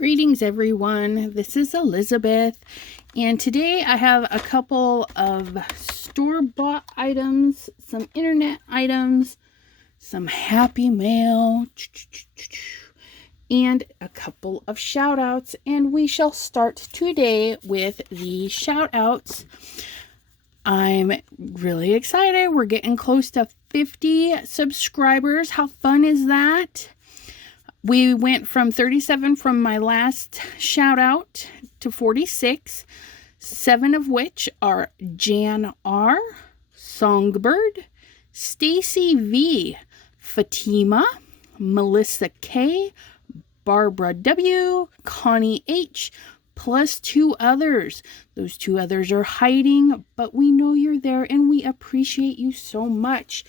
Greetings everyone, this is Elizabeth, and today I have a couple of store-bought items, some internet items, some happy mail, and a couple of shout-outs, and we shall start today with the shout-outs. I'm really excited. We're getting close to 50 subscribers. How fun is that? We went from 37 from my last shout out to 46, 7 of which are Jan R, Songbird, Stacy V, Fatima, Melissa K, Barbara W, Connie H, plus 2 others. Those 2 others are hiding, but we know you're there and we appreciate you so much.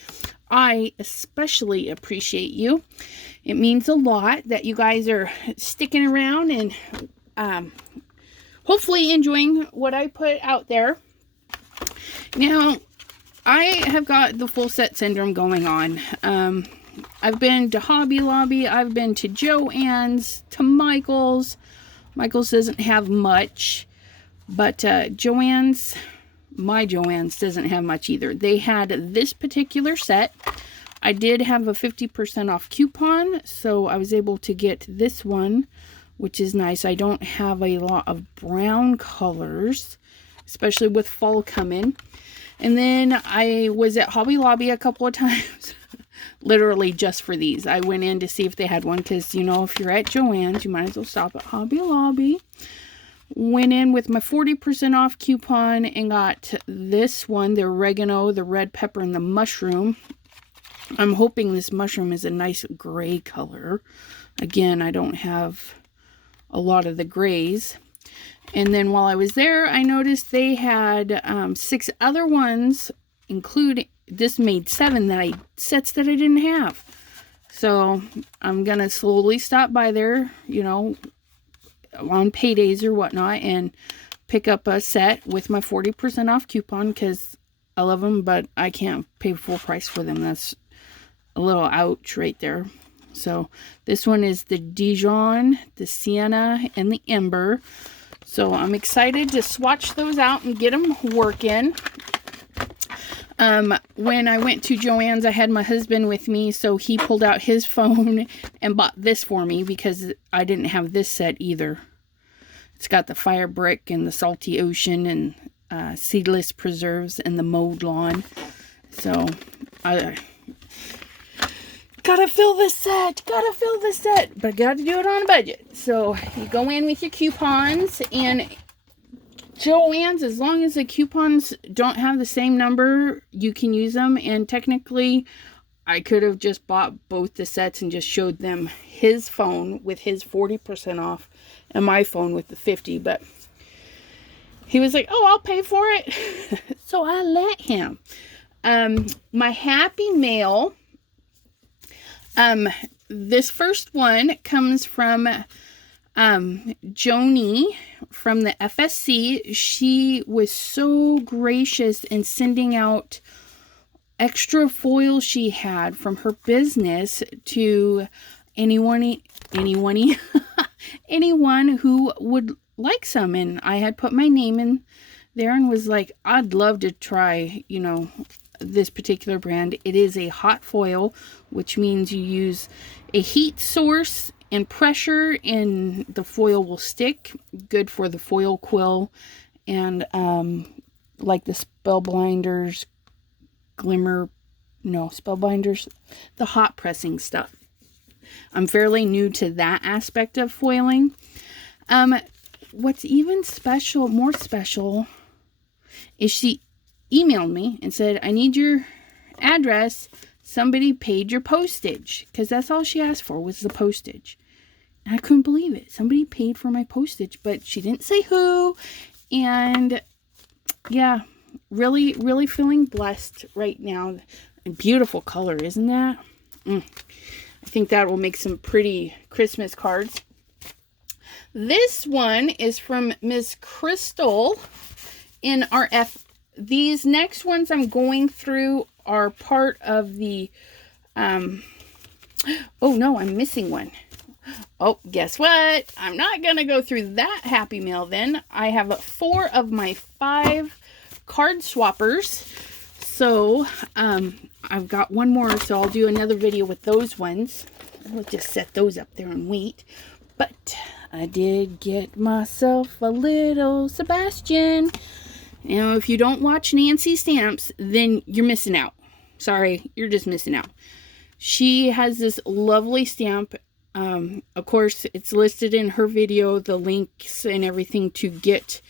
I especially appreciate you. It means a lot that you guys are sticking around and hopefully enjoying what I put out there. Now, I have got the full set syndrome going on. I've been to Hobby Lobby, I've been to Joann's, to Michael's. Michael's doesn't have much, but Joann's, my Joann's doesn't have much either. They had this particular set. I did have a 50% off coupon, so I was able to get this one, which is nice. I don't have a lot of brown colors, especially with fall coming. And then I was at Hobby Lobby a couple of times, literally just for these. I went in to see if they had one, because, you know, if you're at Joann's, you might as well stop at Hobby Lobby. Went in with my 40% off coupon and got this one, the oregano, the red pepper, and the mushroom. I'm hoping this mushroom is a nice gray color. Again, I don't have a lot of the grays. And then while I was there, I noticed they had 6 other ones, including, this made 7 sets that I didn't have. So I'm going to slowly stop by there, you know, on paydays or whatnot, and pick up a set with my 40% off coupon, because I love them, but I can't pay full price for them. That's a little ouch right there. So this one is the Dijon, the Sienna, and the Ember. So I'm excited to swatch those out and get them working. When I went to Joann's, I had my husband with me, so he pulled out his phone and bought this for me, because I didn't have this set either. It's got the fire brick and the salty ocean and seedless preserves and the mowed lawn. So I gotta fill this set, but gotta do it on a budget. So you go in with your coupons, and Joann's, as long as the coupons don't have the same number, you can use them. And technically, I could have just bought both the sets and just showed them his phone with his 40% off and my phone with the 50, but he was like, oh, I'll pay for it. So I let him. My happy mail, this first one comes from Joni from the FSC. She was so gracious in sending out extra foil she had from her business to anyone who would like some. And I had put my name in there and was like, I'd love to try, you know, this particular brand. It is a hot foil, which means you use a heat source and pressure and the foil will stick. Good for the foil quill and like the Spellbinders Spellbinders, the hot pressing stuff. I'm fairly new to that aspect of foiling. What's even more special is she emailed me and said, I need your address. Somebody paid your postage, because that's all she asked for was the postage. And I couldn't believe it. Somebody paid for my postage, but she didn't say who. And yeah, really, really feeling blessed right now. A beautiful color, isn't that? I think that will make some pretty Christmas cards. This one is from Miss Crystal in RF. These next ones I'm going through are part of the, oh no, I'm missing one. Oh, guess what? I'm not going to go through that Happy Mail then. I have 4 of my 5 card swappers. So, I've got one more, so I'll do another video with those ones. We'll just set those up there and wait. But I did get myself a little Sebastian. You know, if you don't watch Nancy Stamps, then you're missing out. Sorry, you're just missing out. She has this lovely stamp. Of course, it's listed in her video, the links and everything to get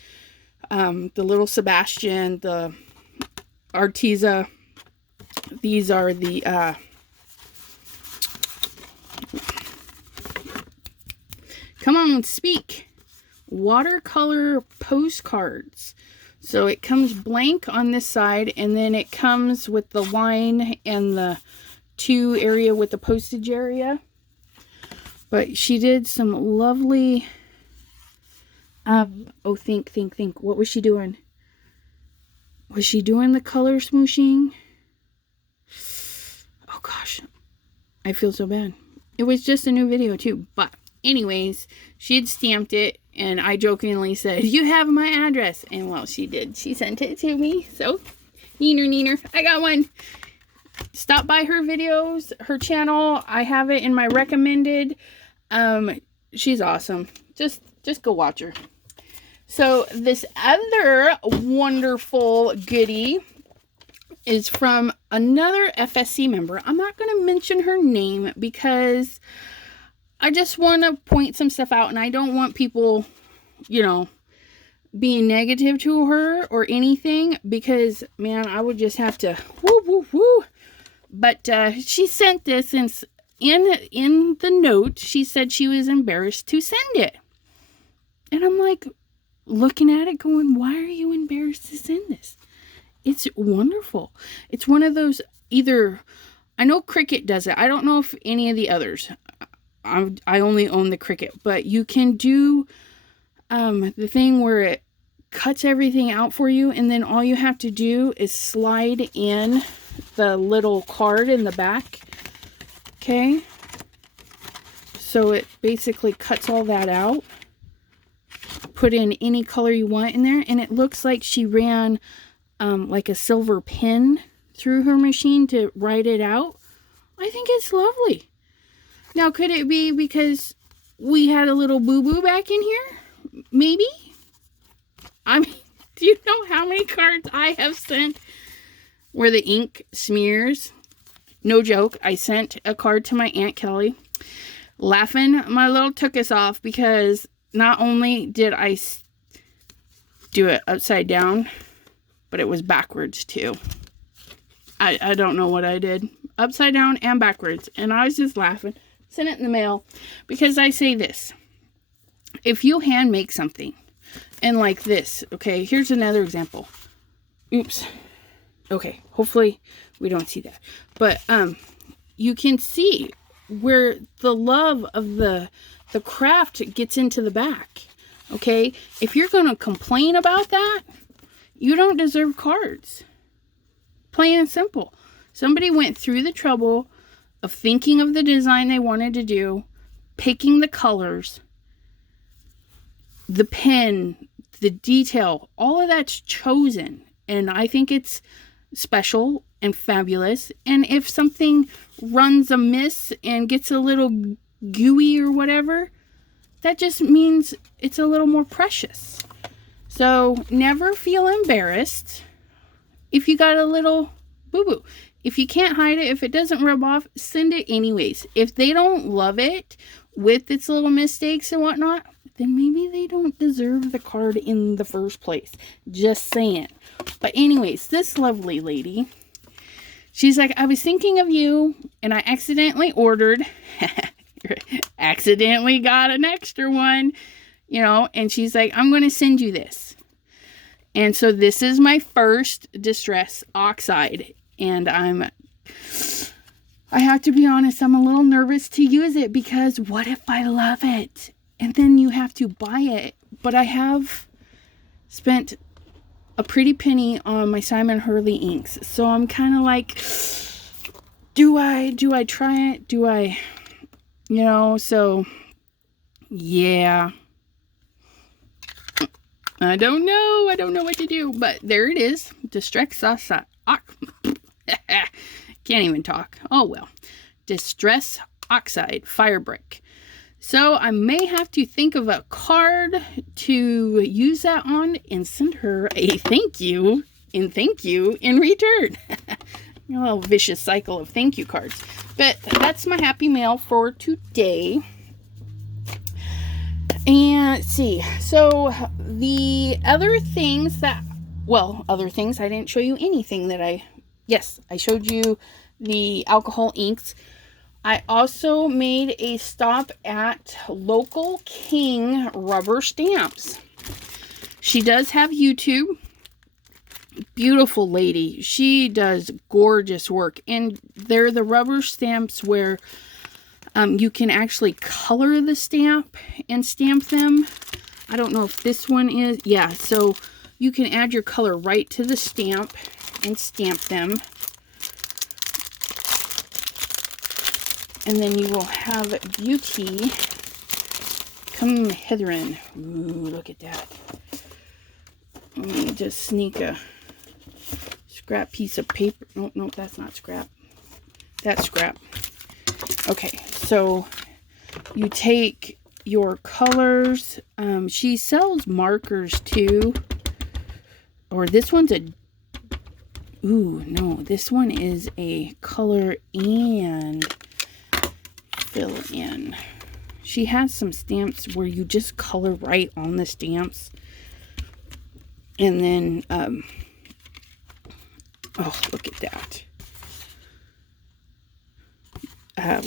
the little Sebastian, the Arteza. These are the come on, speak. Watercolor postcards. So it comes blank on this side, and then it comes with the line and the 2 area with the postage area. But she did some lovely, oh, think. What was she doing? Was she doing the color smooshing? Oh, gosh. I feel so bad. It was just a new video, too. But anyways, she had stamped it, and I jokingly said, you have my address. And, well, she did. She sent it to me. So, neener. I got one. Stop by her videos, her channel. I have it in my recommended. She's awesome. Just go watch her. So this other wonderful goodie is from another FSC member. I'm not going to mention her name because I just want to point some stuff out, and I don't want people, you know, being negative to her or anything, because, man, I would just have to woo. But she sent this, and in the note, she said she was embarrassed to send it. And I'm like, looking at it going, why are you embarrassed to send this? It's wonderful. It's one of those, either, I know Cricut does it. I don't know if any of the others. I only own the Cricut. But you can do the thing where it cuts everything out for you, and then all you have to do is slide in the little card in the back. Okay, so it basically cuts all that out. Put in any color you want in there, and it looks like she ran like a silver pen through her machine to write it out. I think it's lovely. Now, could it be because we had a little boo-boo back in here? Maybe. I mean, do you know how many cards I have sent where the ink smears? No joke, I sent a card to my Aunt Kelly, laughing my little tuchus off, because not only did I do it upside down, but it was backwards too. I don't know what I did. Upside down and backwards. And I was just laughing. Sent it in the mail, because I say this. If you hand make something, and like this, okay, here's another example. Oops. Okay, hopefully we don't see that. But you can see where the love of the craft gets into the back. Okay, if you're going to complain about that, you don't deserve cards. Plain and simple. Somebody went through the trouble of thinking of the design they wanted to do, picking the colors, the pen, the detail, all of that's chosen. And I think it's special and fabulous. And if something runs amiss and gets a little gooey or whatever, that just means it's a little more precious. So never feel embarrassed if you got a little boo-boo. If you can't hide it, if it doesn't rub off, send it anyways. If they don't love it with its little mistakes and whatnot, then maybe they don't deserve the card in the first place. Just saying. But anyways, this lovely lady, she's like, I was thinking of you, and I accidentally ordered, accidentally got an extra one, you know, and she's like, I'm going to send you this. And so this is my first Distress Oxide, and I have to be honest, I'm a little nervous to use it, because what if I love it? And then you have to buy it. But I have spent a pretty penny on my Simon Hurley inks. So I'm kind of like, do I try it? Do I, you know, so Yeah. I don't know. I don't know what to do. But there it is. Distress oxide. Can't even talk. Oh, well. Distress oxide fire brick. So I may have to think of a card to use that on and send her a thank you and thank you in return. A little vicious cycle of thank you cards. But that's my happy mail for today. And let's see. So the other things that, well, other things, I didn't show you anything that yes, I showed you the alcohol inks. I also made a stop at Local King Rubber Stamps. She does have YouTube. Beautiful lady. She does gorgeous work. And they're the rubber stamps where you can actually color the stamp and stamp them. I don't know if this one is. Yeah, so you can add your color right to the stamp and stamp them. And then you will have beauty. Come hitherin. Ooh, look at that. Let me just sneak a scrap piece of paper. No, no, that's not scrap. That's scrap. Okay, so you take your colors. She sells markers too. Or this one's a... Ooh, no. This one is a color and fill in. She has some stamps where you just color right on the stamps. And then, oh, look at that.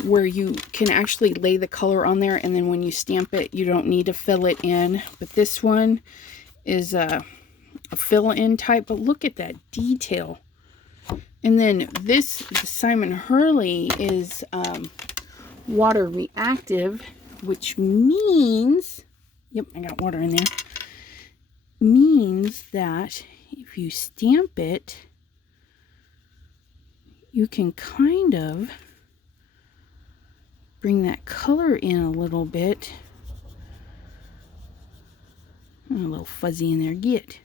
Where you can actually lay the color on there, and then when you stamp it, you don't need to fill it in. But this one is a fill-in type, but look at that detail. And then this Simon Hurley is water reactive, which means, yep, I got water in there, means that if you stamp it, you can kind of bring that color in a little bit. A little fuzzy in there, get.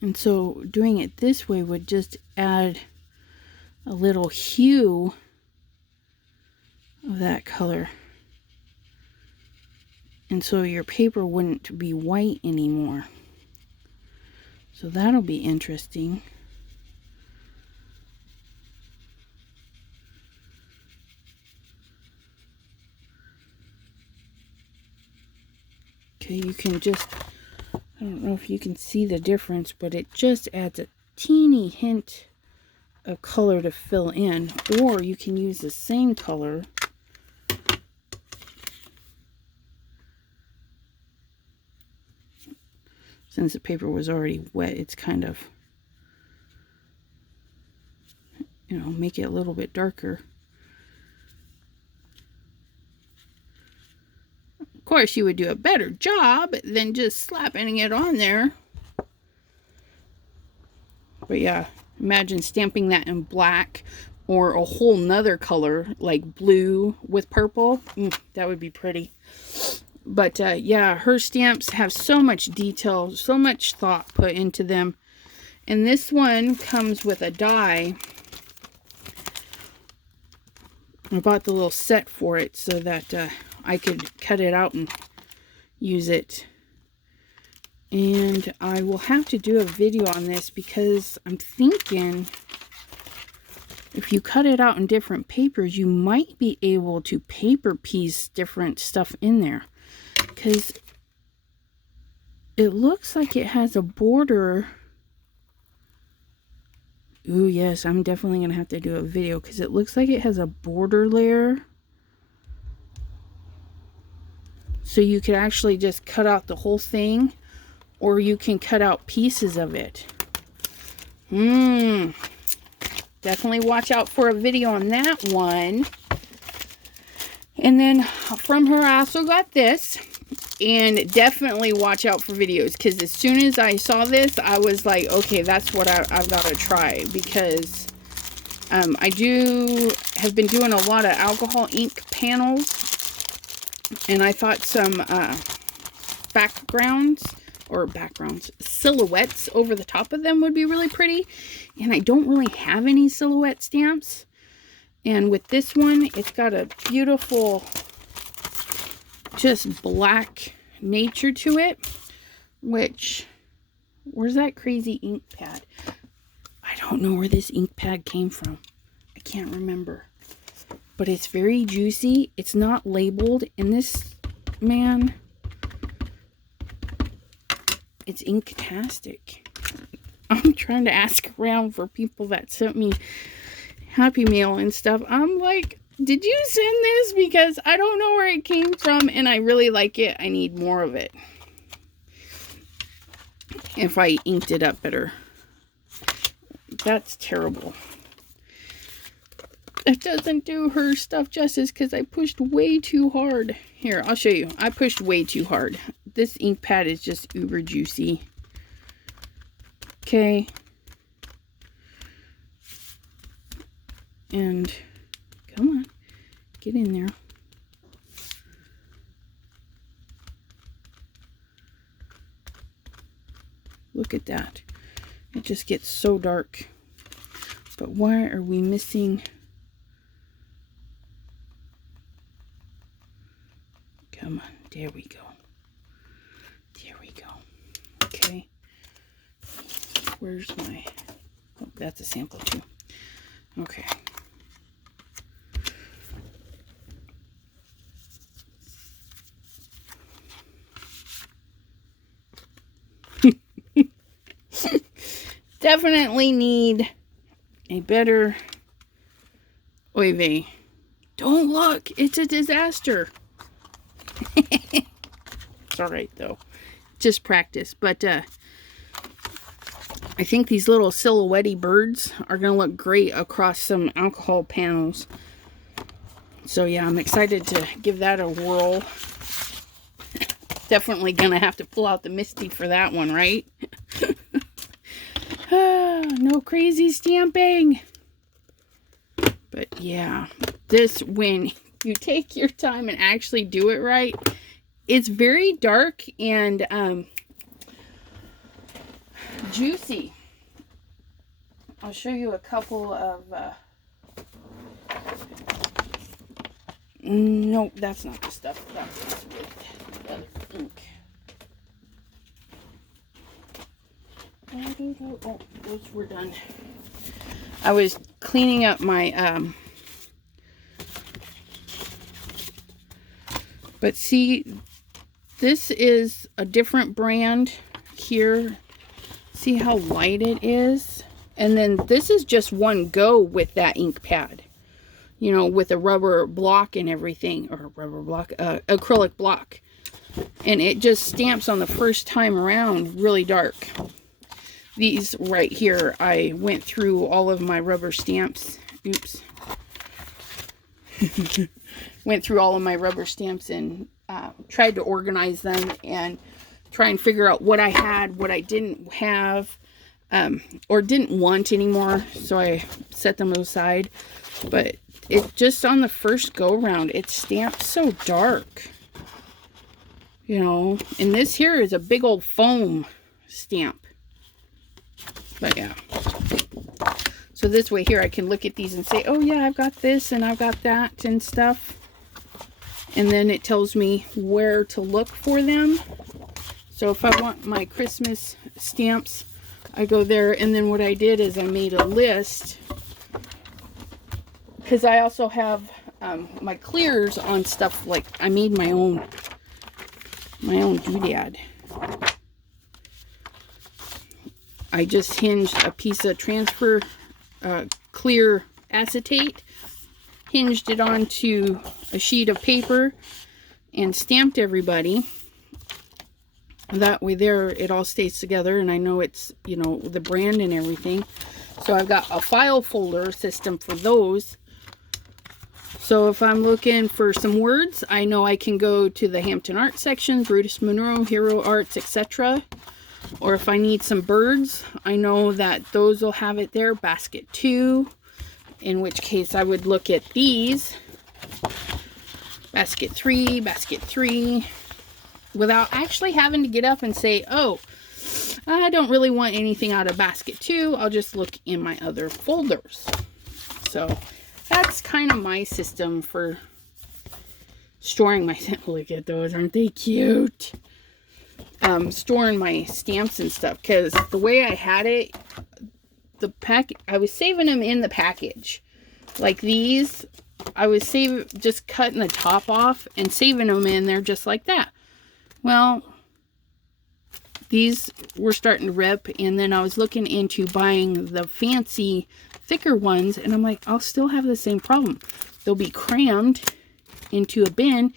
And so doing it this way would just add a little hue of that color. And so your paper wouldn't be white anymore. So that'll be interesting. Okay, you can just, I don't know if you can see the difference, but it just adds a teeny hint of color to fill in. Or you can use the same color since the paper was already wet. It's kind of, you know, make it a little bit darker. Of course, you would do a better job than just slapping it on there. But yeah, imagine stamping that in black or a whole nother color like blue with purple. That would be pretty. But yeah, her stamps have so much detail, so much thought put into them. And this one comes with a die. I bought the little set for it so that I could cut it out and use it. And I will have to do a video on this because I'm thinking if you cut it out in different papers, you might be able to paper piece different stuff in there. Because it looks like it has a border. Ooh, yes, I'm definitely going to have to do a video because it looks like it has a border layer. So you could actually just cut out the whole thing, or you can cut out pieces of it. Definitely watch out for a video on that one. And then from her, I also got this. And definitely watch out for videos, because as soon as I saw this, I was like, okay, that's what I've got to try, because I have been doing a lot of alcohol ink panels, and I thought some silhouettes over the top of them would be really pretty. And I don't really have any silhouette stamps. And with this one, it's got a beautiful, just black nature to it. Which, where's that crazy ink pad? I don't know where this ink pad came from. I can't remember. But it's very juicy. It's not labeled. And this, man, it's inktastic. I'm trying to ask around for people that sent me Happy Mail and stuff. I'm like, did you send this? Because I don't know where it came from and I really like it. I need more of it. If I inked it up better. That's terrible. It doesn't do her stuff justice because I pushed way too hard. Here, I'll show you. I pushed way too hard. This ink pad is just uber juicy. Okay. And come on. Get in there. Look at that. It just gets so dark. But why are we missing? Come on. There we go. There we go. Okay. Where's my... Oh, that's a sample too. Okay. Definitely need a better oy vey. Don't look, it's a disaster. It's all right though, just practice. But I think these little silhouette birds are gonna look great across some alcohol panels. So yeah, I'm excited to give that a whirl. Definitely gonna have to pull out the Misty for that one, right? No crazy stamping. But yeah, this, when you take your time and actually do it right, it's very dark and juicy. I'll show you a couple of no, that's not the stuff. That's with the other ink. Oh, those were done. I was cleaning up my but see, this is a different brand here. See how light it is? And then this is just one go with that ink pad. You know, with a rubber block and everything, or rubber block, acrylic block. And it just stamps on the first time around really dark. These right here, I went through all of my rubber stamps. Oops. Went through all of my rubber stamps and tried to organize them and try and figure out what I had, what I didn't have, or didn't want anymore. So I set them aside. But it just on the first go round, it stamped so dark. You know, and this here is a big old foam stamp. But yeah. So this way here I can look at these and say, oh yeah, I've got this and I've got that and stuff. And then it tells me where to look for them. So if I want my Christmas stamps, I go there. And then what I did is I made a list. Because I also have my clears on stuff, like I made my own doodad. I just hinged a piece of transfer clear acetate, hinged it onto a sheet of paper, and stamped everybody. That way there, it all stays together, and I know it's, you know, the brand and everything. So I've got a file folder system for those. So if I'm looking for some words, I know I can go to the Hampton Art section, Brutus Monroe, Hero Arts, etc. Or if I need some birds, I know that those will have it there. Basket 2. in which case I would look at these. Basket 3, without actually having to get up and say, oh, I don't really want anything out of basket 2. I'll just look in my other folders. So that's kind of my system for storing my, look at those, aren't they cute? Storing my stamps and stuff, because the way I had it, I was saving them in the package. Like these, I was just cutting the top off and saving them in there just like that. Well, these were starting to rip, and then I was looking into buying the fancy, thicker ones, and I'm like, I'll still have the same problem. They'll be crammed into a bin,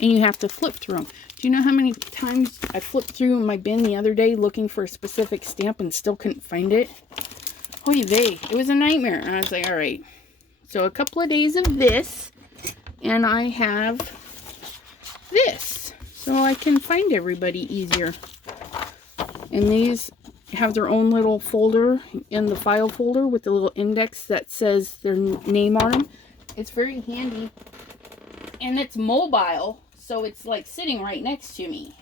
and you have to flip through them. Do you know how many times I flipped through my bin the other day looking for a specific stamp and still couldn't find it? Oy vey, it was a nightmare. And I was like, all right. So a couple of days of this, and I have this. So I can find everybody easier. And these have their own little folder in the file folder with the little index that says their name on them. It's very handy. And it's mobile, so it's like sitting right next to me.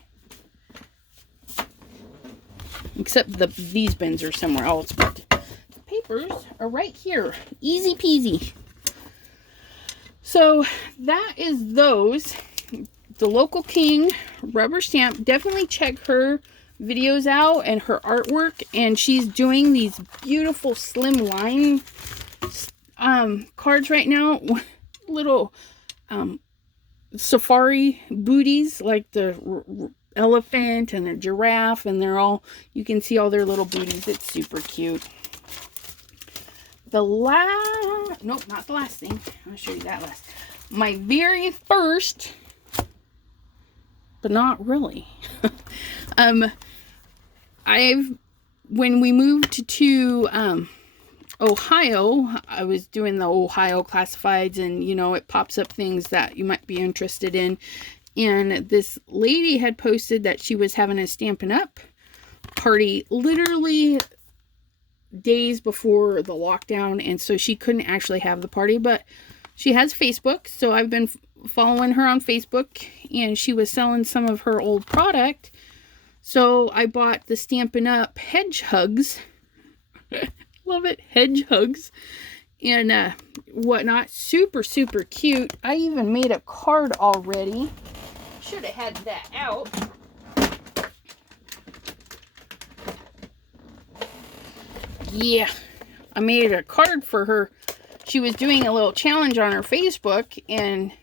Except these bins are somewhere else, but the papers are right here. Easy peasy. So that is those. The Local King rubber stamp. Definitely check her videos out and her artwork. And she's doing these beautiful slim line cards right now. Little safari booties, like the elephant and the giraffe, and they're all, you can see all their little booties. It's super cute. Nope, not the last thing. I'll show you that last. My very first, but not really. When we moved to Ohio, I was doing the Ohio classifieds, and you know, it pops up things that you might be interested in. And this lady had posted that she was having a Stampin' Up! Party literally days before the lockdown, and so she couldn't actually have the party, but she has Facebook, so I've been following her on Facebook, and she was selling some of her old product. So I bought the Stampin' Up! Hedge Hugs. Love it, hedge hugs and whatnot. Super, super cute. I even made a card already. Should have had that out. Yeah, I made a card for her. She was doing a little challenge on her Facebook, and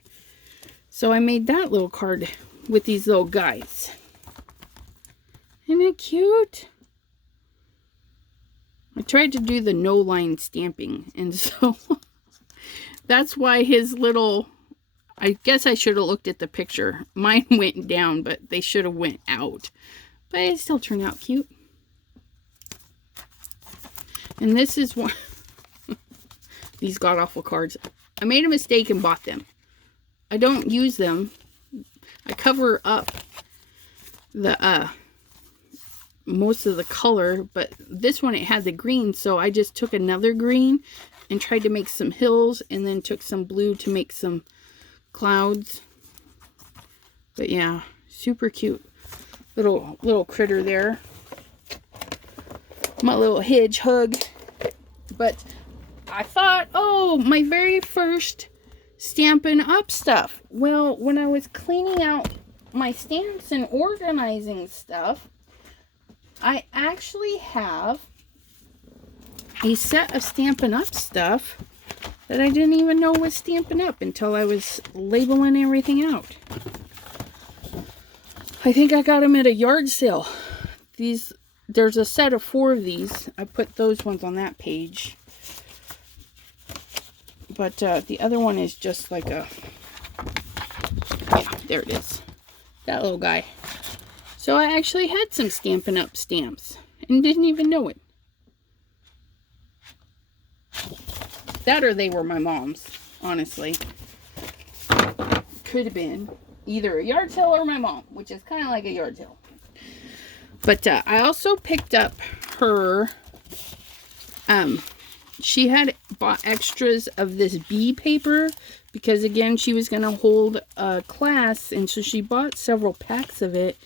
so I made that little card with these little guys. Isn't it cute? I tried to do the no line stamping, and so that's why his little, I guess I should have looked at the picture. Mine went down, but they should have went out. But it still turned out cute. And this is one, these god-awful cards. I made a mistake and bought them. I don't use them. I cover up the, most of the color, but this one, it had the green, so I just took another green and tried to make some hills, and then took some blue to make some clouds. But yeah, super cute little critter there, my little hedgehog. But I thought, oh, my very first Stampin' Up! Stuff. Well, when I was cleaning out my stamps and organizing stuff, I actually have a set of Stampin' Up! Stuff that I didn't even know was Stampin' Up! Until I was labeling everything out. I think I got them at a yard sale. There's a set of 4 of these. I put those ones on that page. But the other one is just like a, yeah, there it is. That little guy. So I actually had some Stampin' Up! Stamps and didn't even know it. That or they were my mom's, honestly. Could have been either a yard sale or my mom, which is kind of like a yard sale. But I also picked up her, she had bought extras of this bee paper because, again, she was going to hold a class, and so she bought several packs of it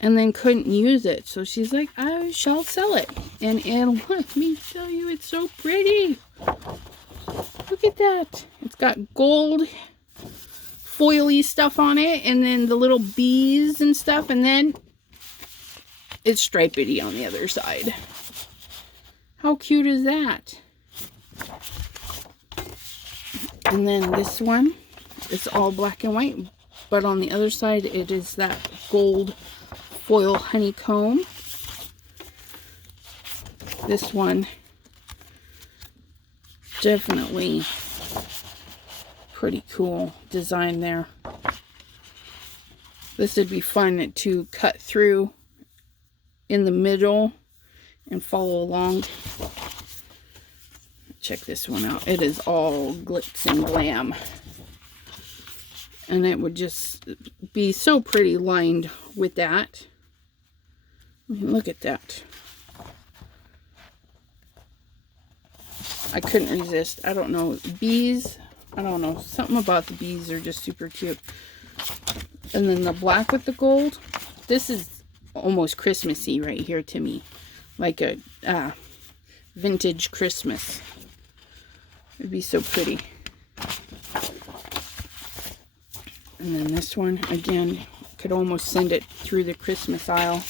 and then couldn't use it. So she's like, I shall sell it. And let me tell you, it's so pretty. Look at that. It's got gold foily stuff on it, and then the little bees and stuff, and then it's stripedy on the other side. How cute is that? And then this one, it's all black and white, but on the other side it is that gold foil honeycomb. This one, definitely pretty cool design there. This would be fun to cut through in the middle and follow along. Check this one out. It is all glitz and glam. And it would just be so pretty lined with that. Look at that. I couldn't resist. I don't know. Bees. I don't know. Something about the bees are just super cute. And then the black with the gold. This is almost Christmassy right here to me. Like a vintage Christmas. It'd be so pretty. And then this one, again, could almost send it through the Christmas aisle.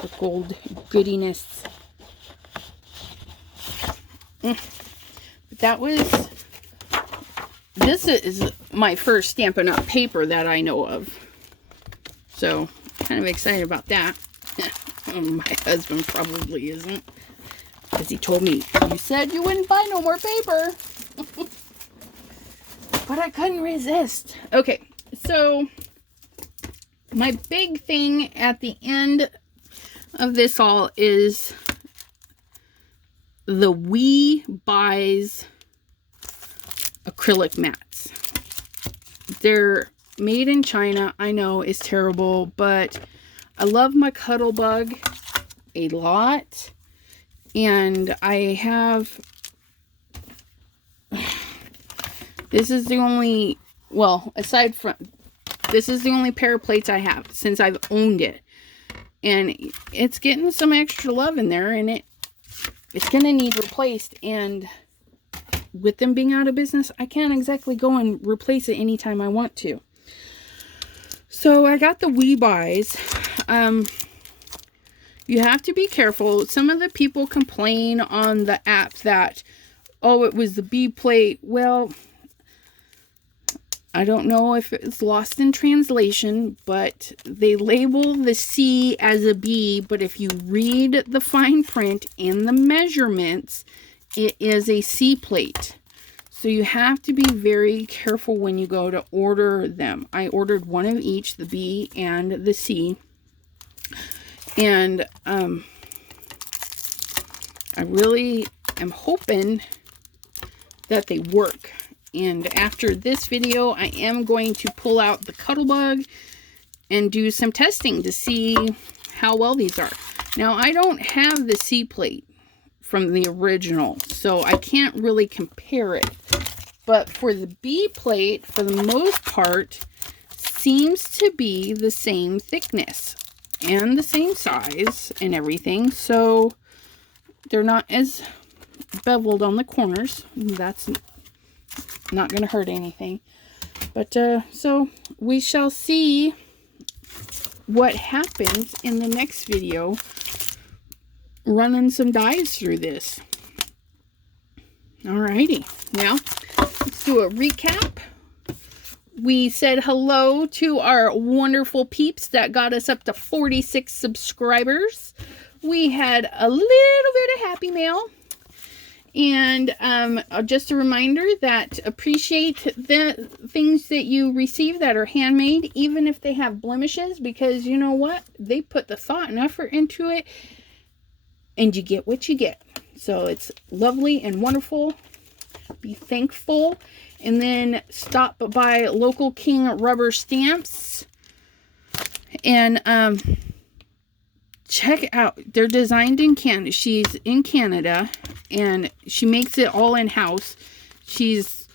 The gold goodiness. But that was, this is my first Stampin' Up! Paper that I know of. So, kind of excited about that. My husband probably isn't. Because he told me, you said you wouldn't buy no more paper. But I couldn't resist. Okay, so my big thing at the end of this all is the We Buys acrylic mats. They're made in China. I know it's terrible, but I love my Cuttlebug a lot. And I have, this is the only, well, aside from, this is the only pair of plates I have since I've owned it. And it's getting some extra love in there, and it's going to need replaced. And with them being out of business, I can't exactly go and replace it anytime I want to. So I got the We Buys. You have to be careful. Some of the people complain on the app that, oh, it was the B plate. Well, I don't know if it's lost in translation, but they label the C as a B. But if you read the fine print and the measurements, it is a C plate. So you have to be very careful when you go to order them. I ordered one of each, the B and the C. And I really am hoping that they work. And after this video, I am going to pull out the Cuttlebug and do some testing to see how well these are. Now, I don't have the C plate from the original, so I can't really compare it. But for the B plate, for the most part, seems to be the same thickness and the same size and everything. So they're not as beveled on the corners. That's not going to hurt anything. But so we shall see what happens in the next video running some dies through this. Alrighty, now let's do a recap. We said hello to our wonderful peeps that got us up to 46 subscribers. We had a little bit of happy mail. And just a reminder that appreciate the things that you receive that are handmade, even if they have blemishes, because you know what? They put the thought and effort into it, and you get what you get. So it's lovely and wonderful. Be thankful. And then stop by Local King Rubber Stamps and check out. They're designed in Canada. She's in Canada, and she makes it all in-house. She's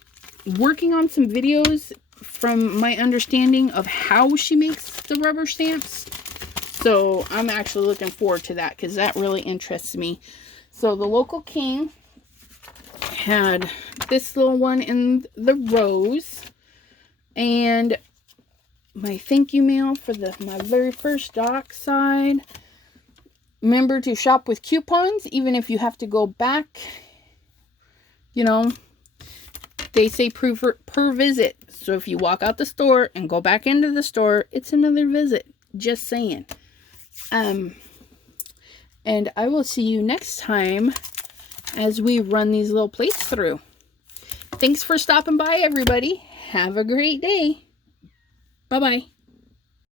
working on some videos, from my understanding, of how she makes the rubber stamps. So I'm actually looking forward to that, because that really interests me. So the local king had this little one in the rose, and my thank you mail for my very first dock side. Remember to shop with coupons, even if you have to go back. You know, they say per visit. So if you walk out the store and go back into the store, it's another visit. Just saying. And I will see you next time as we run these little plates through. Thanks for stopping by, everybody. Have a great day. Bye-bye.